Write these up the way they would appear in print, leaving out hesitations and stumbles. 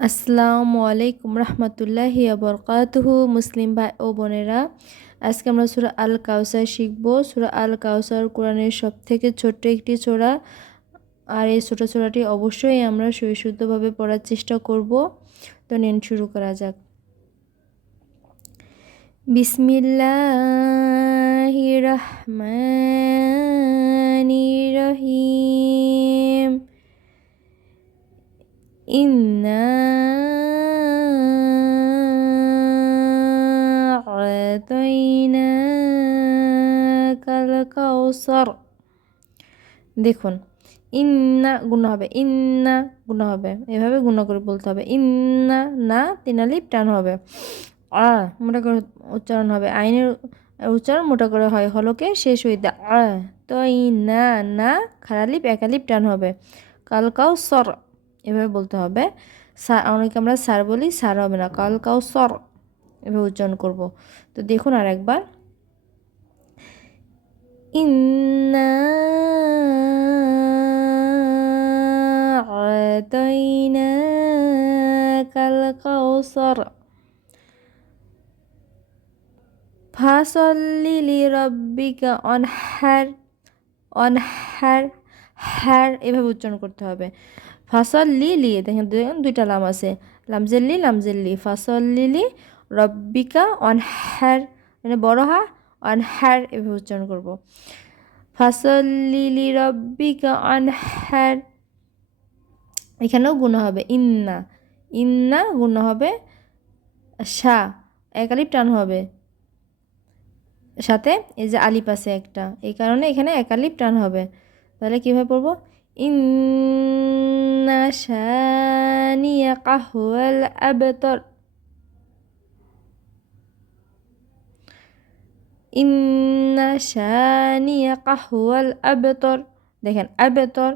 আসসালামু আলাইকুম রহমতুল্লাহি বরকাতুহু। মুসলিম ভাই ও বোনেরা, আজকে আমরা সূরা আল কাউসার শিখব। সূরা আল কাউসার কোরআনের সব থেকে ছোট্ট একটি সূরা, আর এই ছোট সূরাটি অবশ্যই আমরা সুশুদ্ধভাবে পড়ার চেষ্টা করব। তো নিন শুরু করা যাক। বিসমিল্লাহির রহমানির রহিম। ইন্না আতাইনাকাল কাউসার। দেখুন, ইন্না গুণা হবে, ইন্না গুণা হবে, এভাবে গুণা করে বলতে হবে। ইন্না, না তিন আলিফ টান হবে, মোটা করে উচ্চারণ হবে। আইনের উচ্চারণ মোটা করে হয়, হলকে শেষ হইতে তো ইন্না, না খারালিপ একালিপ টান হবে। কাল কাউসার এভাবে বলতে হবে। অনেকে আমরা সার বলি, সার হবে না, কাল কাউসার এভাবে উচ্চারণ করব। তো দেখুন আর একবার, ইন্না আতাইনাকাল কাউসার ফাসল্লি লিরাব্বিকা অনহার। অনহার, হার এভাবে উচ্চারণ করতে হবে। ফাসল্লি লি, দেখেন দুইটা লাম আছে, লামজেল্লি লামজেল্লি। ফাসল্লি লি রব্বিকা অনহার, মানে বড় হা, অনহার এভাবে উচ্চারণ করব। ফাসল্লি লি রব্বিকা অনহার। এখানেও গুণ হবে, ইন্না, ইন্না গুণ হবে শা, একালিপ টান হবে, সাথে এই যে আলিপ আছে একটা, এই কারণে এখানে একালিপ টান হবে। তাহলে কীভাবে পড়ব? ইন্না শানিয়াকা হুয়াল আবতর। ইন্না শানিয়াকা হুয়াল আবতর। দেখেন আবতর,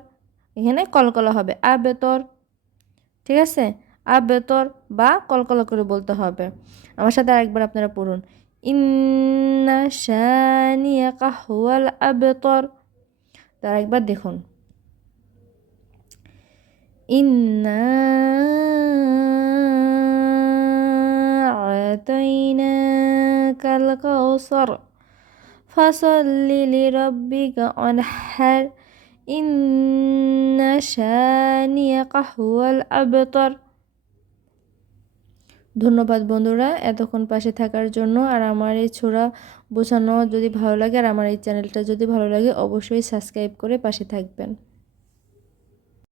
এখানে কলকলা হবে, আবতর। ঠিক আছে, আবতর বা কলকলা করে বলতে হবে। আমার সাথে আরেকবার আপনারা পড়ুন, ইন্না শানিয়াকা হুয়াল আবতর। তার একবার দেখুন, ইন্না আতাইনাকাল কাউসার ফাসল্লি লিরাব্বিকা অনহার ইন্না শানিয়াকা হুয়াল আবতর। ধন্যবাদ বন্ধুরা এতক্ষণ পাশে থাকার জন্য। আর আমার এই ছোড়া বোঝানো যদি ভালো লাগে, আর আমার এই চ্যানেলটা যদি ভালো লাগে, অবশ্যই সাবস্ক্রাইব করে পাশে থাকবেন।